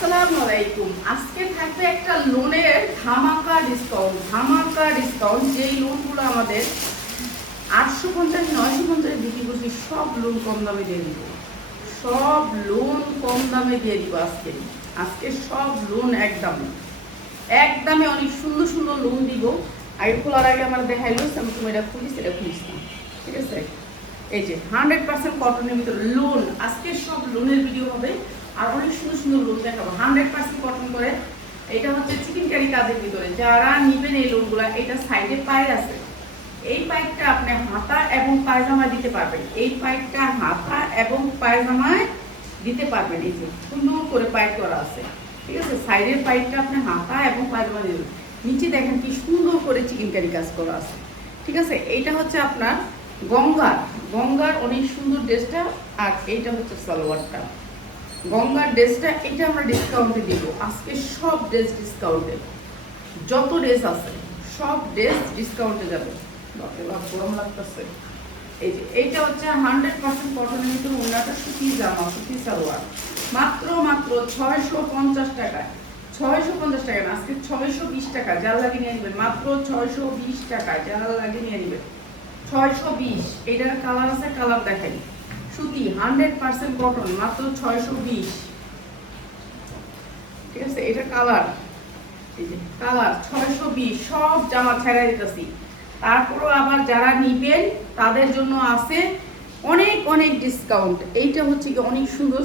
আসসালামু আলাইকুম। আজকে থাকবে একটা লোনের ধামাকা ডিসকাউন্ট। যেই লোনগুলো আমাদের 850 950 বিক্রি করছি, সব লোন কম দামে দিয়ে দিব। আজকে সব লোন একদমে অনেক সুন্দর সুন্দর লোন দিব। আগে খোলার আগে আমার দেখাইলো আমি তুমি এটা খুলিস, ঠিক আছে। এই যে 100% কটনের ভিতরে লোন, আজকে সব লোনের ভিডিও হবে আর অনেক সুন্দর সুন্দর লোন দেখাবো 100% কটন করে। এটা হচ্ছে চিকেন কারি কাজের ভিতরে যারা নিবেন এই লোনগুলো, এটা সাইডে পায়ের আছে, এই পাইপটা আপনি হাতা এবং পায়জামায় দিতে পারবেন। এই যে সুন্দর করে পাইপ করা আছে, ঠিক আছে। সাইডের পাইপটা আপনি হাতা এবং পায়জামা দিয়ে দেবেন। নিচে দেখেন কি সুন্দর করে চিকেন কারি কাজ করা আছে, ঠিক আছে। এইটা হচ্ছে আপনার গঙ্গার অনেক সুন্দর ড্রেসটা। আর এইটা হচ্ছে সালোয়ারটা, গঙ্গার ড্রেসটা। এটা আমরা ডিসকাউন্টে দিব আজকে। সব ড্রেস ডিসকাউন্টে, যত ড্রেস আছে সব ড্রেস ডিসকাউন্টে যাবে। গরম লাগতেছে। এই যে এইটা হচ্ছে 100% কটনের ভিতরে ওনাটা সুতি জামা, সুতি সালোয়ার, মাত্র 650 টাকায়। 650 টাকা না, আজকে 620 টাকা। যারা লাগিয়ে নিয়ে নেবেন মাত্র 620 টাকায়, যারা লাগিয়ে নিয়ে নেবেন 620। এটার কালার আছে, কালার দেখাই। সুতি 100% কটন, মাত্র 620, ঠিক আছে। এটা কালার, এই যে কালার 620। সব জামা ছেড়ে দিতেছি। তারপরও আবার যারা নিবেন তাদের জন্য আছে অনেক ডিসকাউন্ট। এইটা হচ্ছে কি অনেক সুন্দর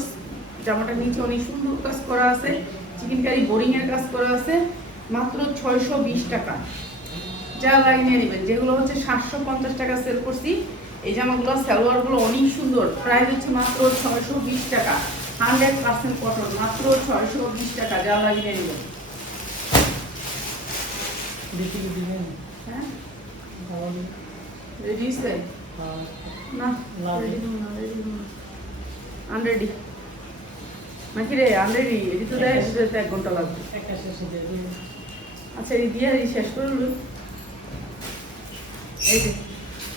জামাটা, নিচে অনেক সুন্দর কাজ করা আছে, চিকেন কারি বোরিং এর কাজ করা আছে, মাত্র 620 টাকা। যা লাগিয়ে নিয়ে নেবেন। যেগুলো হচ্ছে 750 টাকা সেল করছি, এই জামাগুলো সালোয়ারগুলো অনেক সুন্দর। প্রাইস হচ্ছে মাত্র 620 টাকা। 100% কটন, মাত্র 620 টাকা। যা লাগিয়ে নিয়ে নেবেন। হ্যাঁ রেডি না, আনরেডি নাকি রে? আনরেডি এটি তো দেয় 1 ঘন্টা লাগবে। আচ্ছা এই দিয়ে শেষ করল। এই যে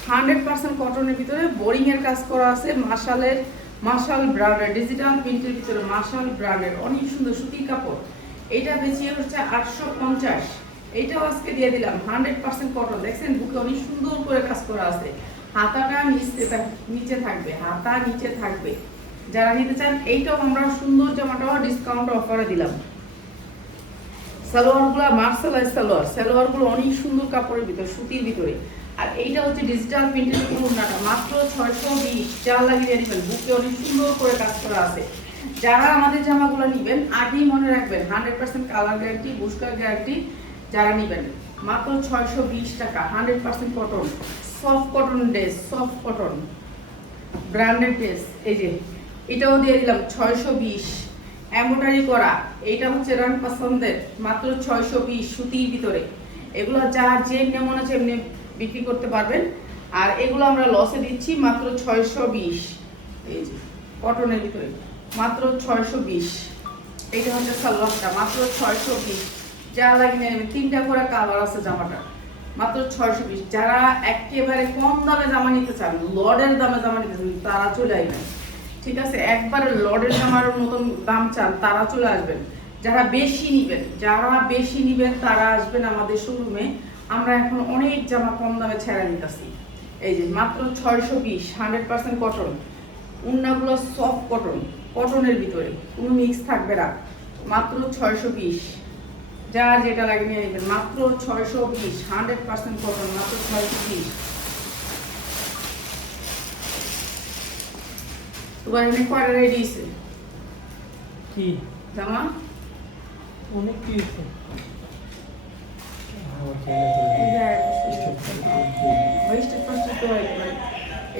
100% কটনের ভিতরে বোরিং এর কাজ করা আছে, মার্শাল ব্র্যান্ডের, ডিজিটাল প্রিন্টের ভিতরে মার্শাল ব্র্যান্ডের অনেক সুন্দর সুতির কাপড়। এটা বেশি হচ্ছে 850। এইটাও আজকে দিয়ে দিলাম 100% কটন। দেখছেন বুকে অনেক সুন্দর করে কাজ করা আছে। হাতাটা নিচে থাকবে, হাতা নিচে থাকবে। যারা নিতে চান এইটাও আমরা সুন্দর জামাটাও ডিসকাউন্ট অফারে দিলাম। সালোয়ারগুলো মার্শালাইজ সালোয়ারগুলো অনেক সুন্দর কাপড়ের ভিতরে, সুতির ভিতরে। আর এইটা হচ্ছে ডিজিটাল প্রিন্টের ওড়নাটা, মাত্র 620। যা লাগিয়ে নেবেন, বুকে অনেক সুন্দর করে কাজ করা আছে। যারা আমাদের জামাগুলো নেবেন আগেই মনে রাখবেন 100% কালার গ্যারান্টি, বুস্টার গ্যারান্টি। যারা নেবেন মাত্র 620 টাকা। 100% cotton, soft cotton dress, soft cotton branded dress. এই যে এটাও দিয়ে দিলাম 620, এমব্রয়ডারি করা। এইটা হচ্ছে রং পছন্দের, মাত্র 620 সুতির ভিতরে। এগুলো যার যে মনে আছে এমনি বিক্রি করতে পারবেন। আর এগুলো আমরা লসে দিচ্ছি মাত্র 620। এই যে কটনের ভিতরে মাত্র 620। এইটা হচ্ছে সালোয়ারটা, মাত্র 620। যা লাগিয়ে নেবেন। 3টা করে কালার আছে জামাটা, মাত্র 620। যারা একেবারে কম দামে জামা নিতে চান, লডের দামে জামা নিতে চান, তারা চলে আসবেন, ঠিক আছে। একবারে লডের জামার মতন দাম চান, তারা চলে আসবেন। যারা বেশি নিবেন তারা আসবেন আমাদের শোরুমে। আমরা এখন অনেক জামা কম দামে ছেড়ে নিতেছি। এই যে মাত্র 620, 100% কটন। উন্নাগুলো সফট কটনের ভিতরে, কোনো মিক্স থাকবে না। মাত্র 620। যার যেটা লাগিয়ে নিয়ে নেবেন, মাত্র 620। 100% কটন, মাত্র 620। তোমার এখানে কয়টা রেডি আছে কি জামা? অনেক কি আছে।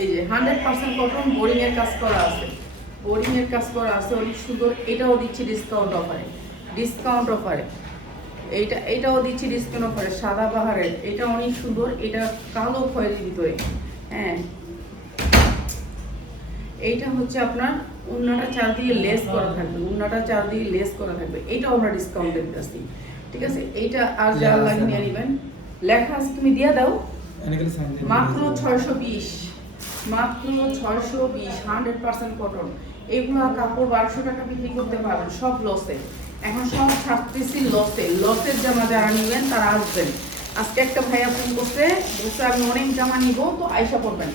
এই যে 100% কটন, বোরিং এর কাজ করা আছে, অনেক সুন্দর। এটাও দিচ্ছি ডিসকাউন্ট অফারে। এইটাও দিচ্ছি ডিসকাউন্ট অফারে, সাদা বাহারের। এটা অনেক সুন্দর, এটা কালো খয়েরির ভিতরে। হ্যাঁ এইটা হচ্ছে আপনার ওড়নাটা চারদিকে লেস করা থাকবে, এইটাও আমরা ডিসকাউন্টে দিতেছি, ঠিক আছে। এইটা আর যারা লাগিয়ে নিয়ে নেবেন, লেখা আছে তুমি দিয়ে দাও। মাত্র 620, 100% কটন। এগুলো কাপড় 1200 টাকা বিক্রি করতে পারবেন, সব লসে। এখন সব ছাড়তেছি লসের জামা যারা নেবেন তারা আসবেন। আজকে একটা ভাইয়া ফোন করছে, বলছে আমি অনেক জামা নিব, তো আয়শা পড়বেন,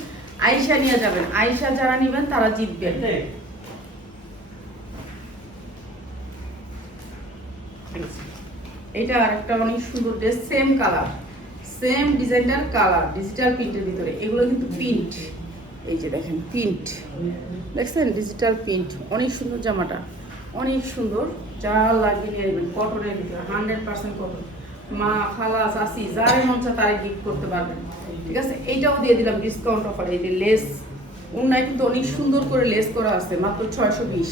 আয়শা নিয়ে যাবেন, আয়শা যারা নেবেন তারা জিতবেন। এটা আরেকটা অনেক সুন্দর ড্রেস, সেম কালার, সেম ডিজাইনটার কালার, ডিজিটাল প্রিন্টের ভিতরে। এগুলো কিন্তু প্রিন্ট, এই যে দেখেন প্রিন্ট, দেখছেন ডিজিটাল প্রিন্ট, অনেক সুন্দর জামাটা, অনেক সুন্দর। যা লাগবে নিয়ে নেবেন, কটনের ভিতরে 100% কটন। মা, খালা, চাচি যারে মন চায় তারে গিফট করতে পারবেন, ঠিক আছে। এইটাও দিয়ে দিলাম ডিসকাউন্ট অফার। এই যে লেস, ওনায় কিন্তু অনেক সুন্দর করে লেস করা আছে, মাত্র 620।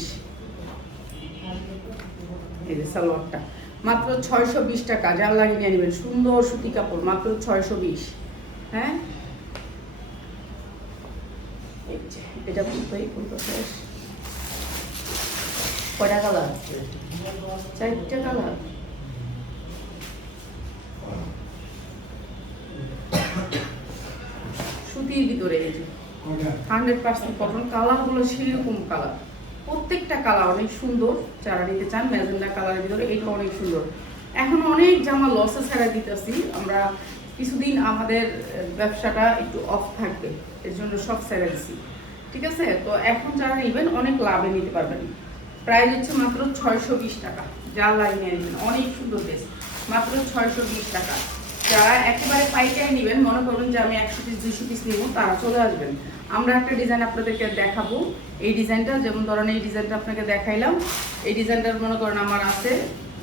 এই যে সালোয়ারটা মাত্র 620 টাকা, যার লাগে নিয়ে নেবেন। সুন্দর সুতি কাপড়, মাত্র 620। হ্যাঁ, এটা ফুলটা শেষ। কয়টা কালার? 4টা কালার। সুতির ভিতরে এই যে 100% কটন, কালারগুলো সেরকম কালার, প্রত্যেকটা কালার অনেক সুন্দর। যারা নিতে চান ম্যাজেন্ডা কালারের ভিতরে, এটা অনেক সুন্দর। এখন অনেক জামা লসে ছাড়া দিতেছি আমরা, কিছুদিন আমাদের ব্যবসাটা একটু অফ থাকবে, এর জন্য সব ছেড়ে দিচ্ছি, ঠিক আছে। তো এখন যারা নেবেন অনেক লাভে নিতে পারবেন। প্রাইস হচ্ছে মাত্র 620 টাকা, যার লাগে নিয়ে নেবেন। অনেক সুন্দর ড্রেস, মাত্র 620 টাকা। যারা একেবারে পাইকারি নেবেন, মনে করবেন যে আমি 100 পিস 200 পিস নেব, তারা চলে আসবেন। আমরা একটা ডিজাইন আপনাদেরকে দেখাবো। এই ডিজাইনটা, যেমন ধরেন এই ডিজাইনটা আপনাকে দেখাইলাম, এই ডিজাইনটার মনে করেন আমার আছে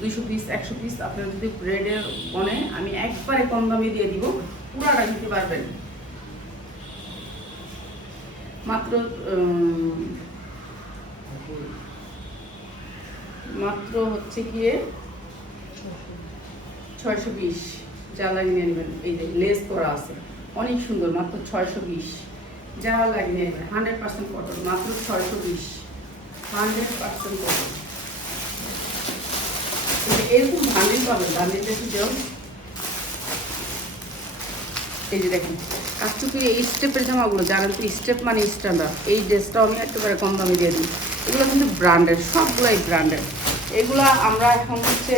200 পিস 100 পিস। আপনারা যদি ব্রেডের বনে, আমি একবারে কম দামে দিয়ে দিব, পুরাটা নিতে পারবেন। মাত্র মাত্র হচ্ছে গিয়ে 620, যা লাগিয়ে নিয়ে নেবেন। এই যে লেস করা আছে, অনেক সুন্দর, মাত্র 620, যা লাগিয়ে নিয়ে নেবেন। 100% কটন, মাত্র 620, 100% কটন। এরকম ধানের পাবেন, ধানের দেখে যাও। এই যে দেখেন কাচুপির এই স্টেপের জামাগুলো, জানেন তো স্টেপ মানে স্ট্যান্ডার্ড। এই ড্রেসটাও আমি একেবারে কম দামে দিয়ে দিই। এগুলো কিন্তু ব্র্যান্ডেড, সবগুলোই ব্র্যান্ডেড। এগুলা আমরা এখন হচ্ছে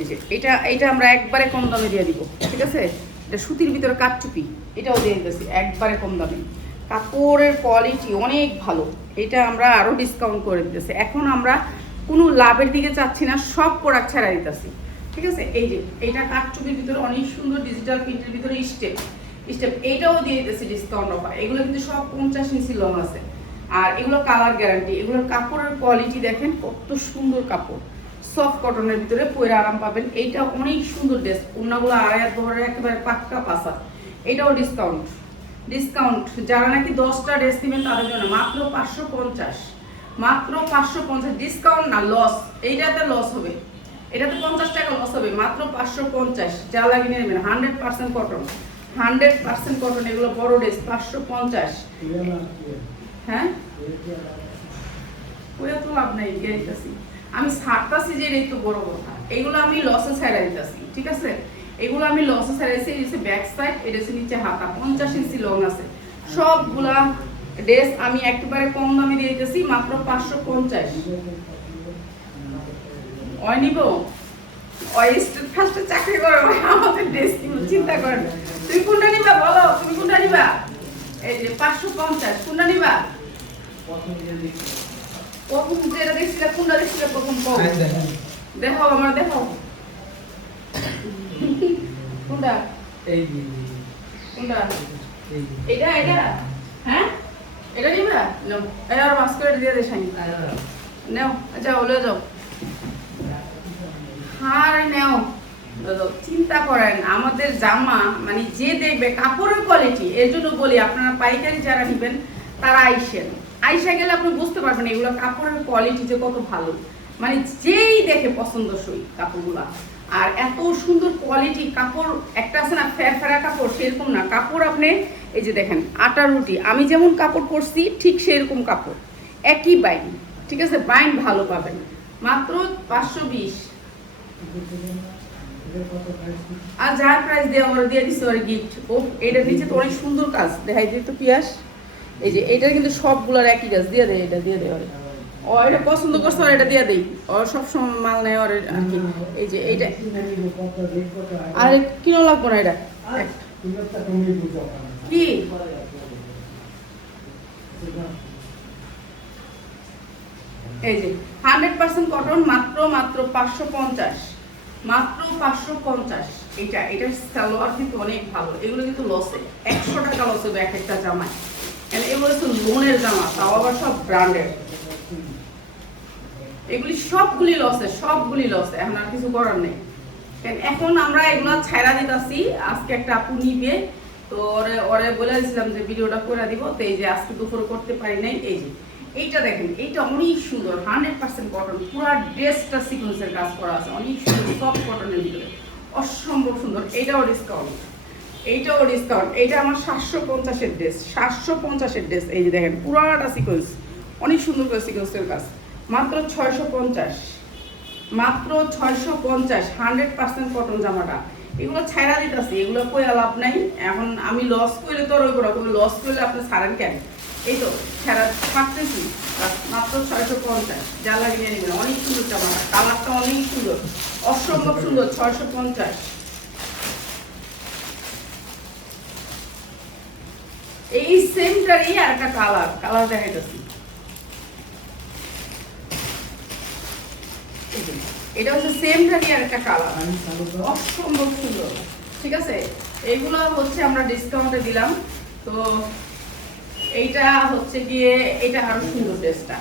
এই যে এটা আমরা একবারে কম দামে দিয়ে দিব, ঠিক আছে। এটা সুতির ভিতরে কাচুপি, এটাও দিয়ে দিতেছি একবারে কম দামে। কাপড়ের কোয়ালিটি অনেক ভালো, এটা আমরা আরও ডিসকাউন্ট করে দিতেছি। এখন আমরা কোনো লাভের দিকে চাচ্ছি না, সব প্রোডাক্ট ছাড়া দিতেছি, ঠিক আছে। এই যে এইটা কাচুপির ভিতরে অনেক সুন্দর ডিজিটাল প্রিন্টের ভিতরে স্টেপ, এইটাও দিয়ে দিতেছি ডিসকাউন্ট অফার। এগুলো কিন্তু সব 50 ইঞ্চি লং আছে, আর এগুলো কালার গ্যারান্টি। এগুলোর কাপড়ের কোয়ালিটি দেখেন কত সুন্দর কাপড়, সফট কটনের ভিতরে পরে আরাম পাবেন। এইটা অনেক সুন্দর ড্রেস, অন্যগুলো 2.5 বহরের একেবারে পাক্কা পাসা। এটাও ডিসকাউন্ট। যারা নাকি 10টা ড্রেস নেবেন তাদের জন্য মাত্র 550, মাত্র 550। ডিসকাউন্ট না, লস। এইটাতে লস হবে, এটাতে 50 টাকা লস হবে, মাত্র 550। যা লাগিয়ে নেবেন। 100% কটন, 100% কটন। এগুলো বড় ড্রেস, 550। হ্যাঁ, ওই তো লাভ নাই, দিয়ে দিতেছি আমি, ছাড়তাছি যে এই তো বড় কথা। এগুলো আমি লসে ছাড়া দিতেছি, ঠিক আছে। এগুলো আমি লসে ছাড়াইছি। এই যে ব্যাক সাইড, এটা হচ্ছে নিচে হাতা, 50 ইঞ্চি লং আছে। সবগুলা ড্রেস আমি একেবারে কম দামে দিয়ে দিতেছি, মাত্র 550। ওই নিব, ওই স্টেট ফার্স্টে চাকরি করে আমাদের ড্রেস কিনো, চিন্তা করেন। তুমি কোনটা নিবা বলো, তুমি কোনটা নিবা? এই যে 550, কোনটা নিবা? প্রথম যেটা দেখছিলে, কোনটা দেখছিলে প্রথম? দেখো আমার, দেখো কোনটা, কোনটা? এটা হ্যাঁ, এটা নিবা? নাও, এটা আর মাস্ক করে দিয়ে দে শাইন, নাও, যাও লয়ে যাও। হারে নাও, চিন্তা করেন আমাদের জামা মানে যে দেখবে কাপড়ের কোয়ালিটি। এর জন্য বলি আপনারা পাইকারি যারা নেবেন তারা আইসা গেলে আপনি বুঝতে পারবেন এগুলো কাপড়ের কোয়ালিটি যে কত ভালো, মানে যেই দেখে পছন্দসই কাপড়গুলা। আর এত সুন্দর কোয়ালিটি কাপড়, একটা আছে না ফেরা কাপড়, সেরকম না কাপড়। আপনি এই যে দেখেন আটা রুটি, আমি যেমন কাপড় পরছি ঠিক সেরকম কাপড়, একই বাইন, ঠিক আছে। বাইন ভালো পাবেন, মাত্র 520। আর যার প্রাইস দিয়ে দিচ্ছে ওর গিফট। ও এটার নিচে তো অনেক সুন্দর কাজ দেখাই দিই তো পিয়াস। এই যে এটা কিন্তু সবগুলোর একই কাজ, দিয়ে দেয়, এটা দিয়ে দেয় ও এটা পছন্দ করছে আর এটা দিয়ে দেই ও সবসময় মাল নেয় আর আর কি এই যে এইটা আর কিনো লাগবো না এটা কি এই যে 100% কটন মাত্র 550 মাত্র 550 এটা সালোয়ার কিন্তু অনেক ভালো এগুলো কিন্তু লসে 100 টাকা লস হবে এক একটা জামায় এন্ড এগুলো তো লোনের জামা তাও আবার সব ব্র্যান্ডের এগুলি সবগুলি লসে এখন আর কিছু করার নেই এখন আমরা এগুলো ছাইরা দিতাছি আজকে একটা আপু নিবে তো ওরে বলে দিয়েছিলাম যে ভিডিওটা করে দিব তো এই যে আজকে দুপুর করতে পারি নাই এই যে এইটা দেখেন এইটা অনেক সুন্দর 100% কটন পুরো ড্রেসটা সিকোয়েন্সের কাজ করা আছে অনেক সুন্দর সফট কটনের ভিতরে অসম্ভব সুন্দর এইটাও ডিসকাউন্ট এইটা আমার 750 এর ড্রেস 750 এর ড্রেস এই যে দেখেন পুরাটা সিকোয়েন্স অনেক সুন্দর করে সিকোয়েন্সের কাজ মাত্র 650 100% কটন জামাটা এগুলো ছাইরা দিতেছি এগুলো কই লাভ নাই এখন আমি লস করলে তো ওই করে লস করলে আপনি ছাড়েন কেন এই তো ছাড়া থাকতেছি মাত্র 650 যা লাগিয়ে নেবেন অনেক সুন্দর জামাটা কালারটা অনেক সুন্দর অসম্ভব সুন্দর 650 এই সেমটারই আর একটা কালার দেখাইতেছি এটা হচ্ছে সেমটারই আর একটা কালার অসম্ভব সুন্দর ঠিক আছে এইগুলো হচ্ছে আমরা ডিসকাউন্টে দিলাম তো এইটা হচ্ছে গিয়ে এটা আরো সুন্দর ড্রেসটা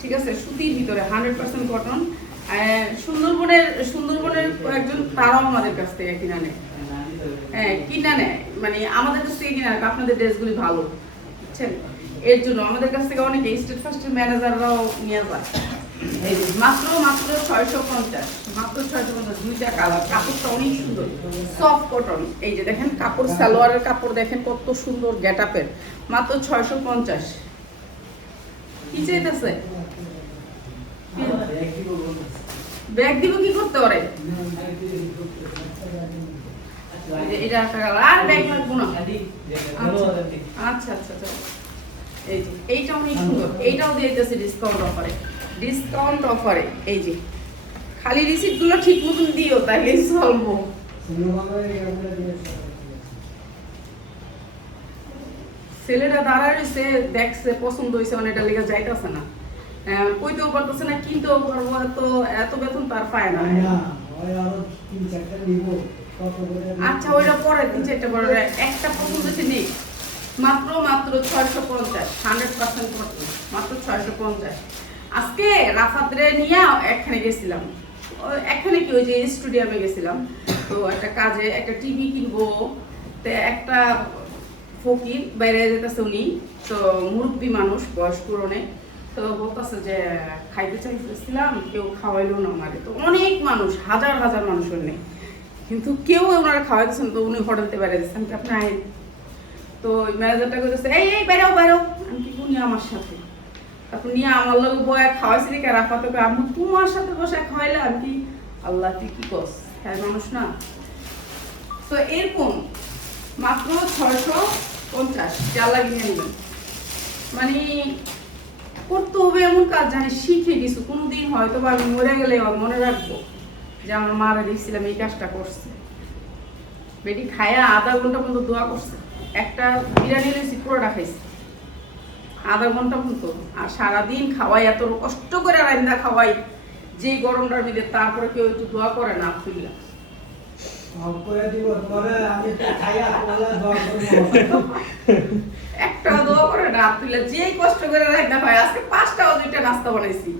ঠিক আছে সুতির ভিতরে 100% কটন সুন্দরবনের একজন তারাও আমাদের কাছ থেকে কিনা নেয় হ্যাঁ কিনা নেয় মানে আমাদের কাছ থেকে কিনা নেয় আপনাদের ড্রেসগুলি ভালো বুঝছেন এর জন্য আমাদের কাছ থেকে অনেকে স্টেট ফার্স্টের ম্যানেজাররাও নিয়ে যায় এই যে মাত্র 650 মাত্র 650 দুইটা কালার কাপড়টা অনেক সুন্দর সফট কটন এই যে দেখেন কাপড় সালোয়ারের কাপড় দেখেন কত সুন্দর গেটআপের মাত্র 650 কি চাইতেছে ব্যাগ দিব কি করতে পারে এটা একটা কালার আর ব্যাগ লাগবো না আচ্ছা আচ্ছা আচ্ছা এই যে এইটা অনেক সুন্দর এইটাও দিয়ে দিতেছে ডিসকাউন্ট অফারে এই যে খালি রিসিপ্ট গুলো ঠিক মতন দিও তাহলে চলবো ছেলেটা দাঁড়ায় রয়েছে দেখছে পছন্দ হয়েছে মানে এটা লেগে যাইতেছে না কইতেও পারতেছে না কিনতেও পারবো এত বেতন তার পায় না আচ্ছা ওইটা পরে 3-4টা পরে একটা পছন্দ হচ্ছে নেই মাত্র 650 100% কটন মাত্র 650 আজকে রাফাতরে নিয়ে একখানে গেছিলাম একখানে কি ওই যে স্টুডিয়ামে গেছিলাম তো একটা কাজে একটা টিভি কিনবো তো একটা ফকির বাইরে যেতেছে উনি তো মুরব্বী মানুষ বয়স্ক অনেক তো বলতেছে যে খাইতে চাইছিলাম কেউ খাওয়াইলো না আমারে তো অনেক মানুষ হাজার মানুষ নেই কিন্তু কেউ ওনারা খাওয়াইতেছেন তো উনি হোটেলতে বাইরে দিচ্ছেন কি আপনি আইন তো ম্যানেজারটা কইতেছে এই বেরো আমি কি উনি আমার সাথে তারপর নিয়ে আমার লোক বয়া খাওয়াইছিলি কে রাফা তোকে আমি তোমার সাথে বসে খাওয়াইলে আমি কি আল্লাহ তুই কি করস হ্যাঁ মানুষ না তো এরকম মাত্র 650 যা লাগিয়ে নেবেন মানে করতে হবে এমন কাজ জানি শিখে কিছু কোনোদিন হয়তো বা আমি মরে গেলে মনে রাখবো যে আমার মারা দিয়েছিলাম এই কাজটা করছে বেটি খায়া আধা ঘন্টা পর্যন্ত দোয়া করছে একটা বিরিয়ানি নিয়েছি পুরোটা খাইছি আধা ঘন্টা পর্যন্ত আর সারাদিন খাওয়াই এত কষ্ট করে রান্না খাওয়াই যে গরমটার ভিতরে তারপরে কেউ একটু দোয়া করে না খুললা একটা দোয়া করে না তুইলা যে কষ্ট করে রান্না খাওয়াই আজকে 5টা 2টা নাস্তা বানাইছি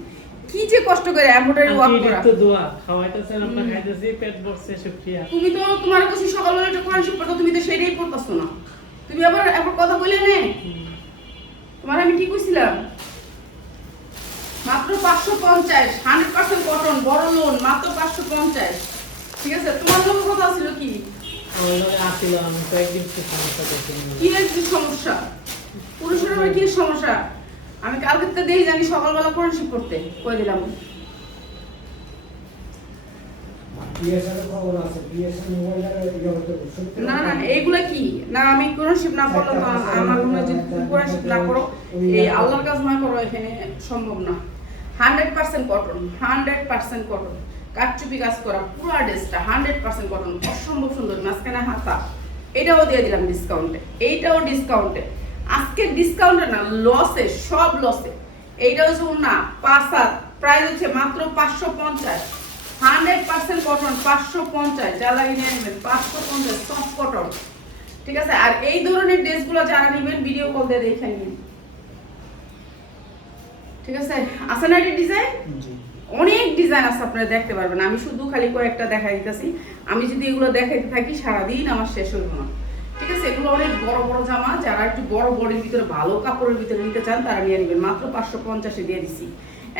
কি যে কষ্ট করে এমব্রয়ডারি ওয়ার্ক করা তো দোয়া খাওয়াইতেছেন আমরা খাইতেছি পেট ভরছে শুকরিয়া তুমি তো তোমার কাছে সকালবেলা একটা কোরআন শরীফ পড়তো তুমি তো সেটাই পড়তাছো না তুমি আবার কথা বলে নে তোমার আমি কি কইছিলাম মাত্র 550 100% কটন বড় লোন মাত্র 550 ঠিক আছে তোমার লোক কথা ছিল কি আমার লগে আসিল আমি কয়েকদিন সমস্যা দেখছিলাম কি হয়েছে সমস্যা পুরুষের আবার কি সমস্যা আমি কালকে তো দেই জানি সকালবেলা কোরআন শরীফ পড়তে কই দিলাম না না এইগুলা কি না আমি কোরআন শরীফ না পড়লে তো আমার মনে হয় যে কোরআন শরীফ না করো এই আল্লাহর কাজ না করো এখানে সম্ভব না 100% কটন, 100% কটন, কাটচুপি কাজ করা পুরো ড্রেসটা 100% কটন, অসম্ভব সুন্দর। মাঝখানে হাতা, এটাও দিয়ে দিলাম ডিসকাউন্টে, এইটাও ডিসকাউন্টে। আজকে ডিসকাউন্টে না, লসে, সব লসে। এইটা হচ্ছে না 5 হাত, প্রাইস হচ্ছে মাত্র 550, 100% কটন, 550, যা লাগে নিয়ে নেবেন 550 সফট কটন, ঠিক আছে। আর এই ধরনের ড্রেসগুলো যারা নেবেন ভিডিও কল দিয়ে দেখে নিন, ঠিক আছে। আছে না এটা ডিজাইন, অনেক ডিজাইন আছে আপনারা দেখতে পারবেন। আমি শুধু খালি কয়েকটা দেখাই দিতেছি, আমি যদি এগুলো দেখাইতে থাকি সারাদিন আমার শেষ হইব না, ঠিক আছে। এগুলো অনেক বড় বড় জামা, যারা একটু বড় বডির ভিতরে ভালো কাপড়ের ভিতরে নিতে চান তারা নিয়ে নেবেন, মাত্র 550 দিয়ে দিছি।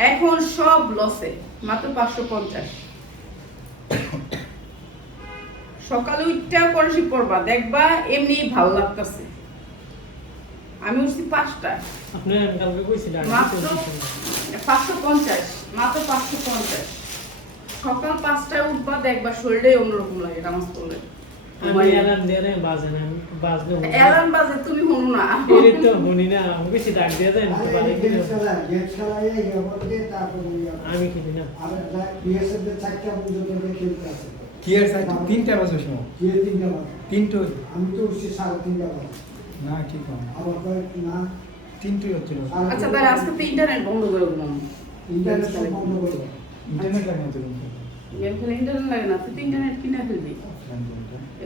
এখন সব লসে, মাত্র 550। সকালে উঠটা করেছি পড়বা, দেখবা এমনি ভালো লাগতেছে। আমি উঠছি 5টায়, আপনি কালকে কইছিলেন মাত্র 550, মাত্র 550। সকাল 5টায় উঠবা, দেখবা শরীরটাই অন্যরকম লাগে নামাজ পড়লে। আমি অ্যালার্ম দিয়ে না বাজে না, বাজবে অ্যালার্ম বাজে তুমি শুনো না, এর তো শুনি না, আমি বেশি ডাক দিয়ে দেন তো ভালো কি আমি খেলি না। কি এর সাইড 3টা বাজে সময় 3টা আমি তো উঠছি 3:30 বাজে। না কি কম আবার কয়েক না 3টা হচ্ছিল। আচ্ছা তাহলে আজকে তো ইন্টারনেট বন্ধ করে দিলাম। ইন্টারনেট সব বন্ধ করবো। ইন্টারনেট লাগে না তো গেম খেলে ইন্টারনেট লাগে না, তুই তো ইন্টারনেট কিনে ফেলবি।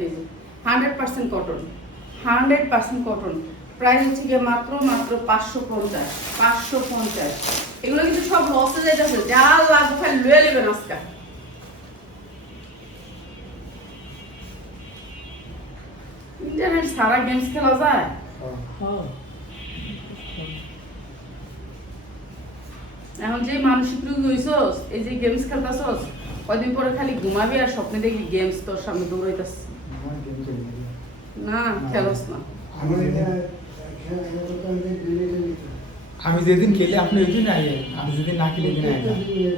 এই যে 100% কটন, 100% কটন, প্রাইস হচ্ছে গিয়ে মাত্র 550, 550। এগুলো কিন্তু সব লসে যাইতেছে, যা লাগবে খালি লয়ে নেবেন আজকে। ইন্টারনেট সারা গেমস খেলা যায়। হ্যাঁ এখন যে মানসিক রোগী হইছস, এই যে গেমস খেলতাছস, কয়দিন পরে খালি ঘুমাবি আর স্বপ্নে দেখবি গেমস তোর সামনে দৌড়াইতাছ। না খেলস না। আমি যেদিন খেলে আপনি ওই দিন আইয়ে, আমি যেদিন না খেলে দিন আইয়ে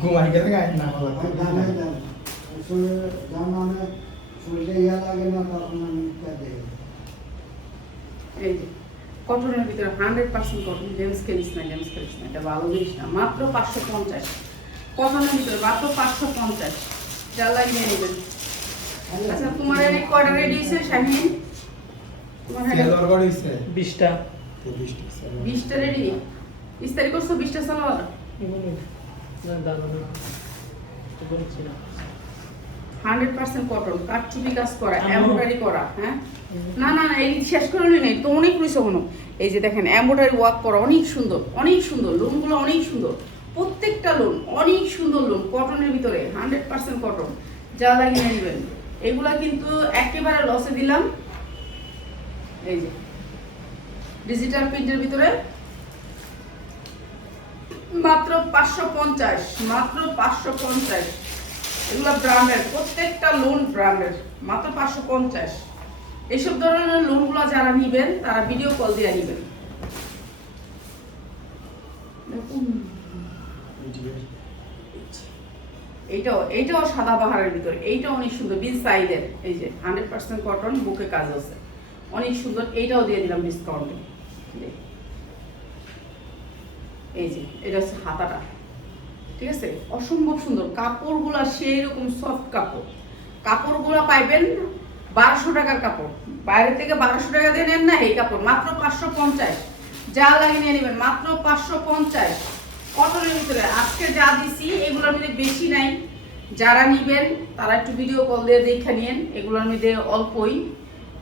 ঘুমাই গেলে গায়ে না হলো এই যে কটনের ভিতরে 100% কটন, গেমস খেলিস না, গেমস খেলিস না, এটা ভালো জিনিস না। মাত্র 550 কটনের ভিতরে, মাত্র 550, যা লাগিয়ে নেবেন। আচ্ছা তোমার এর কয়টা রেডি হইছে শাহিন? তোমার সেলর করে হইছে 20টা 20টা রেডি, ইস্তারি করছো 20টা সালোয়ার। এগুলো না দাদা না তো বলছি না 100% কটন, কাটচুপি কাজ করা, এমব্রয়ডারি করা। হ্যাঁ না না না, এই শেষ করে নেই তো, অনেক রয়েছে কোনো। এই যে দেখেন এমব্রয়ডারি ওয়ার্ক করা, অনেক সুন্দর, অনেক সুন্দর, লোনগুলো অনেক সুন্দর, প্রত্যেকটা লোন অনেক সুন্দর লোন, কটনের ভিতরে 100% কটন, যা লাগিয়ে নেবেন। এগুলা কিন্তু একেবারে লসে দিলাম। এই যে ডিজিটাল প্রিন্টের ভিতরে মাত্র 550, মাত্র 550। এগুলো ব্র্যান্ডের, প্রত্যেকটা লোন ব্র্যান্ডের, মাত্র 550। এইসব ধরনের লোনগুলো যারা নিবেন তারা ভিডিও কল দিয়ে নিবেন। এইটাও সাদা বাহারের ভিতরে, এইটা অনেক সুন্দর, বিল সাইডের। এই যে 100% কটন, বুকে কাজ আছে, অনেক সুন্দর। এইটাও দিয়ে দিলাম ডিসকাউন্টে। এই যে এটা হচ্ছে হাতাটা, ঠিক আছে, অসম্ভব সুন্দর। কাপড়গুলা সেই রকম সফট কাপড়, কাপড়গুলা পাইবেন 1200 টাকার কাপড়, বাইরে থেকে 1200 টাকা দিয়ে নেন না, এই কাপড় মাত্র 550, যা লাগে নিয়ে নেবেন, মাত্র 550 কটনের ভিতরে। আজকে যা দিছি এগুলোর মধ্যে বেশি নাই, যারা নিবেন তারা একটু ভিডিও কল দিয়ে দেখে নিন, এগুলোর মধ্যে অল্পই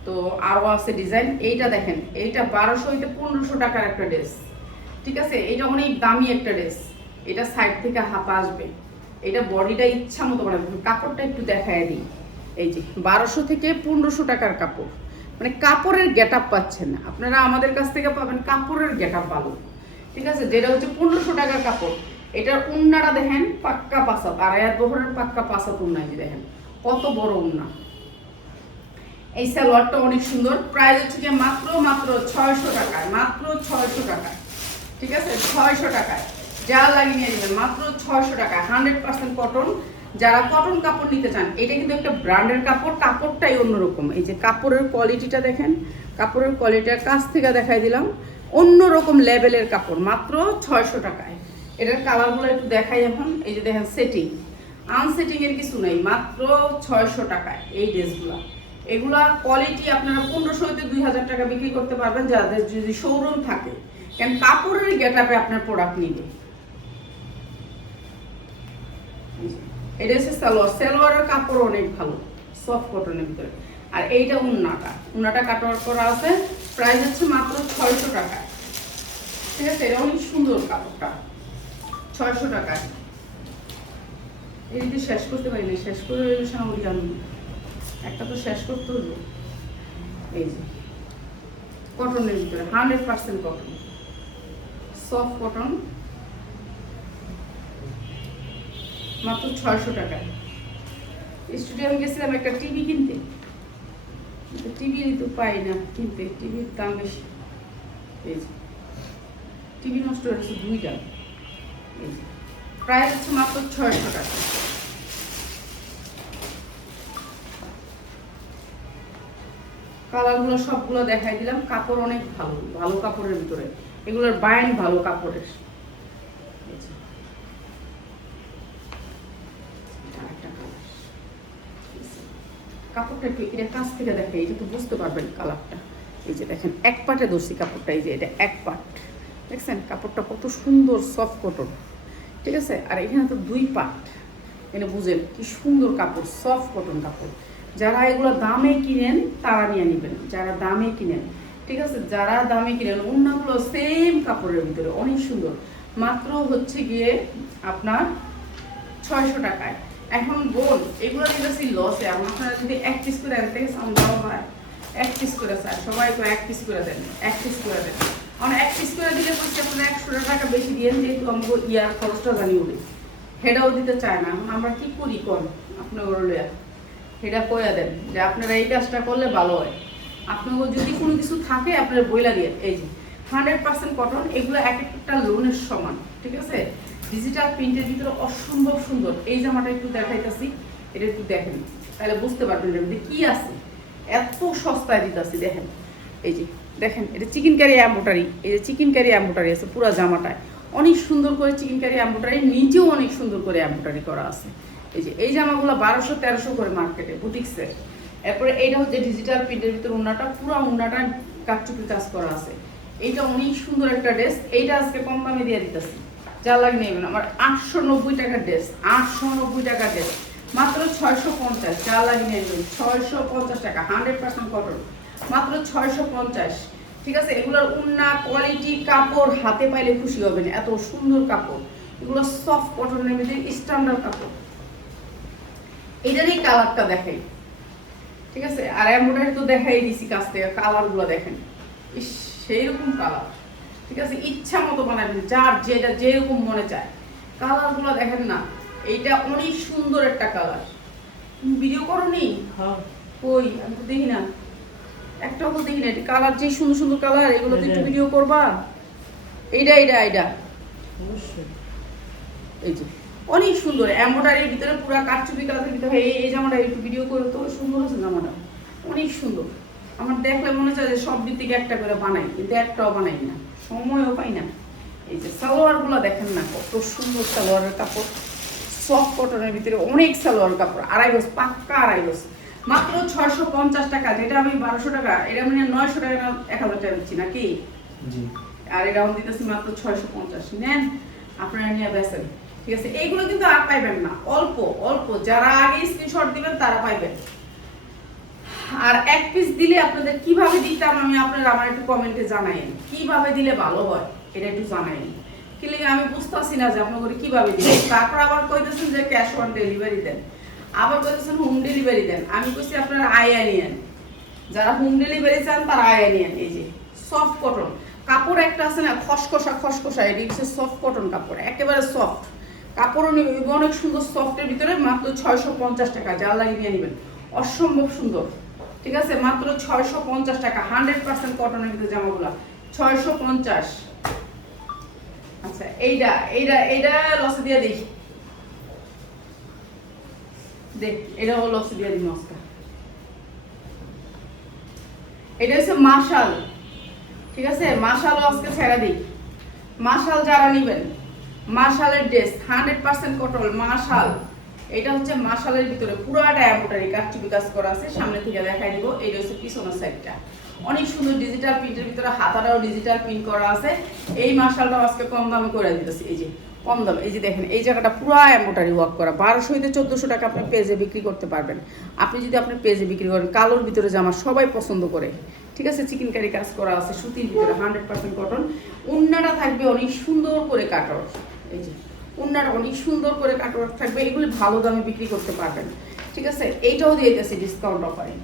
তো আরও আছে ডিজাইন। এইটা দেখেন, এইটা 1200 হইতে 1500 টাকার একটা ড্রেস, ঠিক আছে। এইটা অনেক দামি একটা ড্রেস, এটা সাইড থেকে হাতা আসবে, এটা বডিটা ইচ্ছা মতো বানাবে। কাপড়টা একটু দেখায় দিই, এই যে 1200 থেকে 1500 টাকার কাপড়, মানে কাপড়ের গেট আপ পাচ্ছেন না আপনারা, আমাদের কাছ থেকে পাবেন কাপড়ের গেট আপ ভালো, ঠিক আছে। যেটা হচ্ছে 1500 টাকার কাপড়। এটার উন্নাটা দেখেন পাক্কা পাসাত, আর এক বহরের পাক্কা পাসাত উন্না, দেখেন কত বড় উন্না। এই সালোয়ারটা অনেক সুন্দর, প্রাইস হচ্ছে যে মাত্র 600 টাকায়, মাত্র 600 টাকায়, ঠিক আছে, 600 টাকায়, যা লাগিয়ে নিয়ে নেবেন, মাত্র 600 টাকা, 100% কটন। যারা কটন কাপড় নিতে চান, এটা কিন্তু একটা ব্র্যান্ডের কাপড়, কাপড়টাই অন্যরকম। এই যে কাপড়ের কোয়ালিটিটা দেখেন, কাপড়ের কোয়ালিটির কাছ থেকে দেখাই দিলাম, অন্যরকম লেভেলের কাপড়, মাত্র 600 টাকায়। এটার কালারগুলো একটু দেখাই এখন। এই যে দেখেন সেটিং, আনসেটিং এর কিছু নেই, মাত্র 600 টাকায় এই ড্রেসগুলো। এগুলা কোয়ালিটি আপনারা 1500 হইতে 2000 টাকা বিক্রি করতে পারবেন যাদের যদি শোরুম থাকে, কারণ কাপড়ের গেটআপে আপনার প্রোডাক্ট নিবে। এটা হচ্ছে সালোয়ার, সালোয়ারের কাপড় অনেক ভালো, সফট কটনের ভিতরে। আর এইটা উন্নাটা কাটওয়ার্ক করা আছে, প্রাইস হচ্ছে মাত্র 600 টাকায়। ঠিক আছে, এটা অনেক সুন্দর কাপড়টা, 600 টাকায়। এই যদি শেষ করতে পারি না, শেষ করে সামরি আমি একটা তো শেষ করতে হলো। এই যে কটনের ভিতরে 100% কটন, সফট কটন, মাত্র 600 টাকায়। স্টুডিয়ামে গেছিলাম একটা টিভি কিনতে, টিভি তো পাই না কিনতে, টিভির দাম বেশি। এই যে টিভি নষ্ট হয়েছে 2টা। এই যে প্রাইস হচ্ছে মাত্র 600 টাকা। কালারগুলো সবগুলো দেখাই দিলাম। কাপড় অনেক ভালো, ভালো কাপড়ের ভিতরে, এগুলোর বাইন ভালো কাপড়ের। কাপড়টা একটু এটা কাছ থেকে দেখে, এটা তো বুঝতে পারবেন কালারটা। এই যে দেখেন এক পাটে দর্শি কাপড়টা, এই যে এটা এক পাট, দেখছেন কাপড়টা কত সুন্দর সফট কটন। ঠিক আছে, আর এখানে তো 2 পাট, এখানে বুঝেন কি সুন্দর কাপড়, সফট কটন কাপড়। যারা এগুলো দামে কিনেন তারা নিয়ে নেবেন, যারা দামে কিনেন। ঠিক আছে, যারা দামে কিনেন, অন্যগুলো সেম কাপড়ের ভিতরে অনেক সুন্দর, মাত্র হচ্ছে গিয়ে আপনার 600 টাকায়। এখন বোন এগুলো দিতেছি লসে, আপনারা যদি 1 পিস করে আনতে দাও হয় 1 পিস করে স্যার, সবাই তো 1 পিস করে দেন, 1 পিস করে দেন। আমরা 1 পিস করে দিলে বলছি আপনারা 100 টাকা বেশি দিয়ে, যেহেতু আমাকে ইয়ার খরচটা জানি উনি হেটাও দিতে চায় না। আমরা কি করি কোন আপনার লইয়া হেটা কইয়া দেন যে আপনারা এই কাজটা করলে ভালো হয়। আপনার যদি কোনো কিছু থাকে আপনারা বইলা দিয়ে। এই যে 100% কটন, এগুলো এক একটা লোনের সমান। ঠিক আছে, ডিজিটাল প্রিন্টের ভিতরে অসম্ভব সুন্দর। এই জামাটা একটু দেখাইতেছি, এটা একটু দেখেন তাহলে বুঝতে পারবেন এর মধ্যে কি আছে, এত সস্তায় দিতেছি। দেখেন এই যে দেখেন, এটা চিকেন কারি এমব্রয়ডারি, এই যে চিকেন কারি এমব্রয়ডারি আছে পুরো জামাটায়, অনেক সুন্দর করে চিকেন কারি এমব্রয়ডারি, নিচেও অনেক সুন্দর করে এমব্রয়ডারি করা আছে। এই যে এই জামাগুলো 1200-1300 করে মার্কেটে বুটিক্সে। এরপরে এইটা হচ্ছে ডিজিটাল প্রিন্টের ভিতরে উন্নাটা, পুরো উন্নাটা কাটচুপি কাজ করা আছে। এইটা অনেক সুন্দর একটা ড্রেস, এইটা আজকে কম দামে দিয়ে দিতেছি, যা লাগে নেবেন। আমার 890 টাকার ড্রেস, 890 টাকার ড্রেস, মাত্র 650, যা লাগে নেবেন 650 টাকা, 100% কটন, মাত্র 650। ঠিক আছে, এগুলোর উন্না কোয়ালিটি কাপড় হাতে পাইলে খুশি হবেন, এত সুন্দর কাপড়। এগুলো সফট কটনের মধ্যে স্ট্যান্ডার্ড কাপড়। এটারই কালারটা দেখেন। ঠিক আছে, আর এমব্রয়ডারি তো দেখাই দিছি কাছ থেকে, কালারগুলো দেখেন, ইস সেইরকম কালার। ঠিক আছে, ইচ্ছা মতো বানাবেন, যার যেটা যেরকম মনে চায়। কালারগুলো দেখেন না, এইটা অনেক সুন্দর একটা কালার। তুমি ভিডিও করো নি? কই আমি তো দেখি না, একটাও তো দেখি না। এটা কালার যে সুন্দর সুন্দর কালার, এগুলো তো একটু ভিডিও করবা। এইটা এইটা এইটা অবশ্যই এই যে অনেক সুন্দর এমব্রয়ডারির ভিতরে পুরো কাটচুপি কালারের ভিতরে। এই জামাটা একটু ভিডিও করে তো, সুন্দর আছে জামাটা, অনেক সুন্দর। আমার দেখলে মনে চায় যে সব দিক থেকে একটা করে বানাই, কিন্তু একটাও বানাই না, সময়ও পাই না। এই যে সালোয়ারগুলো দেখেন না, কত সুন্দর সালোয়ারের কাপড়, সফট কটনের ভিতরে অনেক সালোয়ার কাপড়, 2.5 গজ, পাক্কা 2.5 গজ, মাত্র 650 টাকা। যেটা আমি 1200 টাকা, এটা মানে 900 টাকা 1000 টাকা দিচ্ছি নাকি, আর এটা আমি দিতেছি মাত্র 650। নেন আপনারা নিয়ে বেসেন। ঠিক আছে, এইগুলো কিন্তু আর পাইবেন না, অল্প অল্প, যারা আগে স্ক্রিনশট দিবেন তারা পাইবেন। আর 1 পিস দিলে আপনাদের কিভাবে দিতাম আমি, আপনারা আমার একটু কমেন্টে জানাইন কিভাবে দিলে ভালো হয়, এটা একটু জানাইন। কি লাগে আমি বুঝতেছি না যে আপনাদের কিভাবে দিবেন। তারপর আবার কইতেছেন যে ক্যাশ অন ডেলিভারি দেন, আবার কইতেছেন হোম ডেলিভারি দেন। আমি কইছি আপনারা আয়া নিয়েন, যারা হোম ডেলিভারি চান তারা আয়া নিয়েন। এই যে সফট কটন কাপড় একটা আছে না, খসখসা খসখসা, এটি হচ্ছে সফট কটন কাপড়, একেবারে সফট কাপড়, অনেক সুন্দর সফটের ভিতরে, মাত্র 650 টাকা, যা লাগে নিয়ে নেবেন, অসম্ভব সুন্দর। ঠিক আছে, মাত্র 650 টাকা, 100% কটনের ভিতরে জামাগুলা 650। আচ্ছা এইটা এইটা এইটা লসে দিয়ে দিই, দেখ এটাও লসে দিয়ে দিই মস্কা। এটা হচ্ছে মার্শাল। ঠিক আছে, মাশালও আজকে ছেড়ে দিই। মাশাল যারা নেবেন, মাশালের ড্রেস 100% কটন মাশাল। এটা হচ্ছে মাশালের ভিতরে পুরাটা এমব্রয়ডারি কাটচুপি কাজ করা আছে। সামনে থেকে দেখাই দিব। এটা হচ্ছে পিছনের সাইডটা, অনেক সুন্দর ডিজিটাল প্রিন্টের ভিতরে হাতাটাও ডিজিটাল প্রিন্ট করা আছে। এই মাশালটাও আজকে কম দামে করে দিতেছি। এই যে কম দাম, এই যে দেখেন এই জায়গাটা পুরো এমব্রয়ডারি ওয়ার্ক করা। 1200 হইতে 1400 টাকা আপনি পেজে বিক্রি করতে পারবেন। আপনি যদি আপনার পেজে বিক্রি করেন, কালোর ভিতরে জামা সবাই পছন্দ করে। ঠিক আছে, চিকেন কারি কাজ করা আছে সুতির ভিতরে 100% কটন। ওন্নাটা থাকবে অনেক সুন্দর করে কাটওয়ার্ক। এই যে ওন্নাটা অনেক সুন্দর করে কাটওয়ার্ক থাকবে। এগুলি ভালো দামে বিক্রি করতে পারবেন। ঠিক আছে, এইটাও দিয়ে দিয়েছে ডিসকাউন্ট অফারে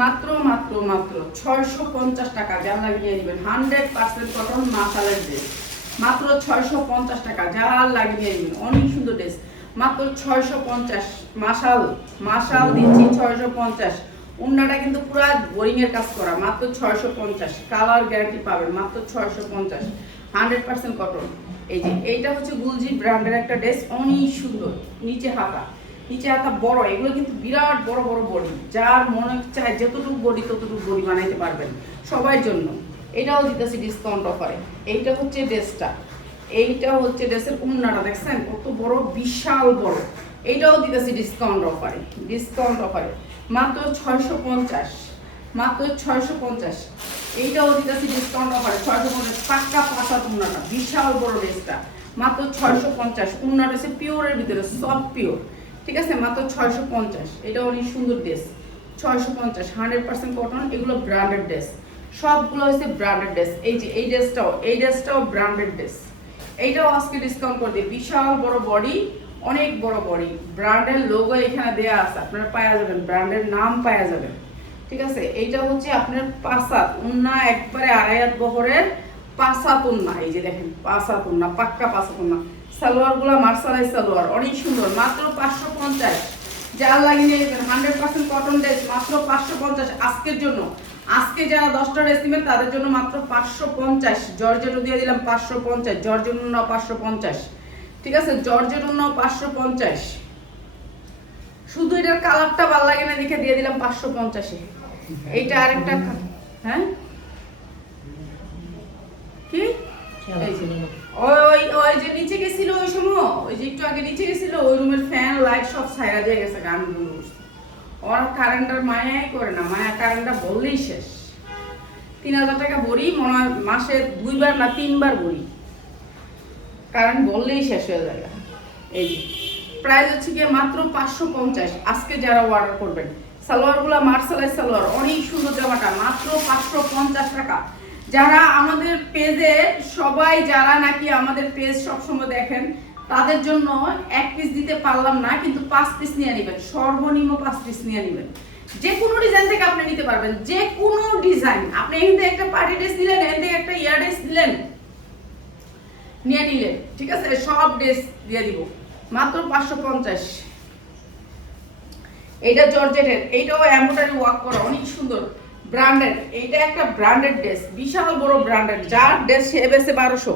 মাত্র মাত্র মাত্র 650 টাকা। যার লাগে নিয়ে নেবেন 100% কটন মাশালের ড্রেস মাত্র 650 টাকা। যার লাগে নিয়ে নেবেন অনেক সুন্দর ড্রেস মাত্র 650। মাশাল মাশাল দিচ্ছি 650। ওন্নাটা কিন্তু পুরো বোরিং এর কাজ করা মাত্র 650। কালার গ্যারান্টি পাবেন মাত্র 650, 100% কটন। এই যে এইটা হচ্ছে গুলজি ব্র্যান্ডের একটা ড্রেস, অনেক সুন্দর। নিচে হাতা বড়, এগুলো কিন্তু বিরাট বড় বড় বডি। যার মনে চায় যতটুকু বডি ততটুকু বডি বানাইতে পারবেন সবার জন্য। এটাও দিতেছি ডিসকাউন্ট অফারে। এইটা হচ্ছে ড্রেসটা, এইটা হচ্ছে ড্রেসের ওন্নাটা দেখছেন কত বড়, বিশাল বড়। এইটাও দিতেছি ডিসকাউন্ট অফারে, ডিসকাউন্ট অফারে মাত্র 650, মাত্র 650। এইটাও দিতেছি ডিসকাউন্ট অফারে 650। পাক্কা পাশা ওন্নাটা, বিশাল বড় ড্রেসটা মাত্র 650। ওন্নাটা হচ্ছে পিওরের ভিতরে, সফট পিওর। ঠিক আছে, মাত্র 650। এটা অনেক সুন্দর ড্রেস 650, 100% কটন। এগুলো ব্র্যান্ডেড ড্রেস, সবগুলো হচ্ছে ব্র্যান্ডেড ড্রেস। এই যে এই ড্রেসটাও ব্র্যান্ডেড ড্রেস। এইটাও আজকে ডিসকাউন্ট করে দিই। বিশাল বড় বডি, অনেক বড় বডি, ব্র্যান্ডের লোগো এখানে দেয়া আছে, আপনারা পাওয়া যাবেন, ব্র্যান্ডের নাম পাওয়া যাবেন। ঠিক আছে, এইটা হচ্ছে আপনার পাঁচাত ওন্না, একবারে আড়াইয়াত বহরের পাঁচাত ওন্না। এই যে দেখেন পাঁচাত ওন্না, পাক্কা পাঁচাত ওন্না। সালোয়ারগুলো মার্শালাই সালোয়ার, অনেক সুন্দর মাত্র 550। যার লাগিয়ে নিয়ে নেবেন 100% কটন ড্রেস মাত্র 550 আজকের জন্য। আজকে যারা 10টা ড্রেস নেবেন তাদের জন্য মাত্র 550। জর্জেটও দিয়ে দিলাম 550, জর্জেট ওন্না 550। ঠিক আছে, জর্জেট ওন্না 550। শুধু এটার কালারটা ভালো লাগে না দেখে দিয়ে দিলাম 550-এ। এইটা আরেকটা, হ্যাঁ কি ওই যে নিচে গেছিল ওই সময়, ওই যে একটু আগে নিচে গেছিল, ওই রুমের ফ্যান লাইট সব ছাইরা দিয়ে গেছে, গান বসছে। ওর কারেন্টার মায়াই করে না, মায়া কারেন্টটা বললেই শেষ। 3000 টাকা ভরি, মনে হয় মাসে 2বার না 3বার ভরি, কারেন্ট বললেই শেষ হয়ে যায়। এই প্রাইস হচ্ছে গিয়ে মাত্র 550 আজকে যারা অর্ডার করবেন। সালোয়ারগুলো মার্শালাই সালোয়ার, অনেক সুন্দর জামাটা মাত্র 550 টাকা। যারা আমাদের পেজে সবাই, যারা নাকি আমাদের পেজ সবসময় দেখেন, তাদের জন্য 1 পিস দিতে পারলাম না, কিন্তু 5 পিস নিয়ে নেবেন, সর্বনিম্ন 5 পিস নিয়ে নেবেন। যে কোনো ডিজাইন থেকে আপনি নিতে পারবেন, যে কোনো ডিজাইন। আপনি এখান থেকে একটা পার্টি ড্রেস নিলেন, এখান থেকে একটা ইয়ার ড্রেস নিলেন, নিয়ে নিলেন। ঠিক আছে, সব ড্রেস দিয়ে দিব মাত্র 550। এইটা জর্জেটের, এইটাও এমব্রয়ডারি ওয়ার্ক করা, অনেক সুন্দর, ব্র্যান্ডেড। এইটা একটা ব্র্যান্ডেড ড্রেস, বিশাল বড় ব্র্যান্ডেড। যার ড্রেস সে বেছে 1200,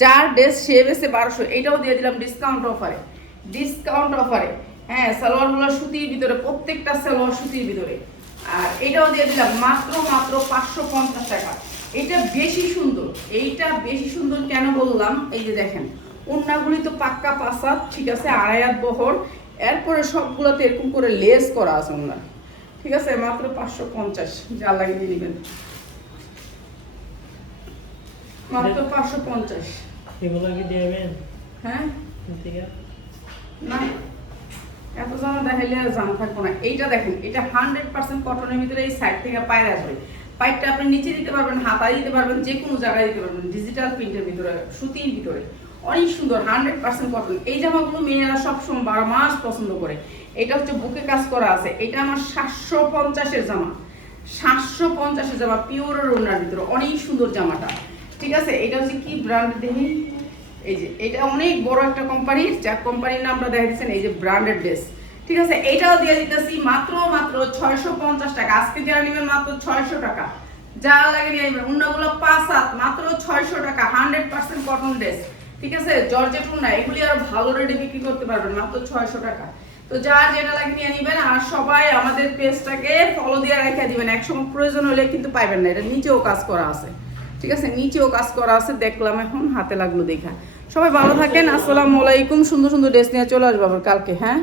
যার ড্রেস সে বেছে 1200। এইটাও দিয়ে দিলাম ডিসকাউন্ট অফারে, ডিসকাউন্ট অফারে। হ্যাঁ, সালোয়ারগুলো সুতির ভিতরে, প্রত্যেকটা সালোয়ার সুতির ভিতরে। আর এইটাও দিয়ে দিলাম মাত্র মাত্র 550 টাকা। এটা বেশি সুন্দর, এইটা বেশি সুন্দর কেন বললাম, এই যে দেখেন ওন্নাগুলি তো পাক্কা পাঁচাত, ঠিক আছে, আড়াইয়াত বহর। এরপরে সবগুলোতে এরকম করে লেস করা আছে ওনার। ঠিক আছে, মাত্র 550। যা লাগিয়ে দিয়ে নেবেন মাত্র 550। এগুলো কি দেবেন? হ্যাঁ ঠিক আছে, না এত জামা দেখাইলে জাম থাকবো না। এইটা দেখেন, এটা 100% কটনের ভিতরে। এই সাইড থেকে পায়ের আসবে, পাইপটা আপনি নিচে দিতে পারবেন, হাতায় দিতে পারবেন, যে কোনো জায়গায় দিতে পারবেন। ডিজিটাল প্রিন্টের ভিতরে, সুতির ভিতরে, অনেক সুন্দর, 100% কটন। এই জামাগুলো মেয়েরা সবসময় 12 মাস পছন্দ করে। এটা হচ্ছে বুকে কাজ করা আছে। এটা আমার 750-এর জামা, 750-এর জামা, পিওরের ওনার ভিতরে, অনেক সুন্দর জামাটা। ঠিক আছে, এটা হচ্ছে কি ব্র্যান্ড দেখি, এই যে এটা অনেক বড় একটা কোম্পানির, যা কোম্পানির নাম আমরা দেখাচ্ছেন, এই যে ব্র্যান্ডেড ড্রেস। ঠিক আছে, এইটাও দিয়ে দিতেছি মাত্র মাত্র 650 টাকা। আজকে যারা নেবেন মাত্র 600 টাকা। যা লাগে নিয়ে নেবেন। ওন্নাগুলো 5 হাত, মাত্র 600 টাকা, 100% কটন ড্রেস। ঠিক আছে, জর্জেট ওন্না, এগুলি আরো ভালো রেটে বিক্রি করতে পারবেন মাত্র 600 টাকা। তো যার যেটা লাগে নিয়ে নেবেন। আর সবাই আমাদের পেজটাকে ফলো দিয়ে রেখে দিবেন, একসময় প্রয়োজন হলে কিন্তু পাইবেন না, এটা নিচেও কাজ করা আছে। ঠিক আছে, নিচেও কাজ করা আছে, দেখলাম এখন হাতে লাগলো দেখা। সবাই ভালো থাকেন, আসসালামু আলাইকুম। সুন্দর সুন্দর ড্রেস নিয়ে চলে আসবো আবার কালকে, হ্যাঁ।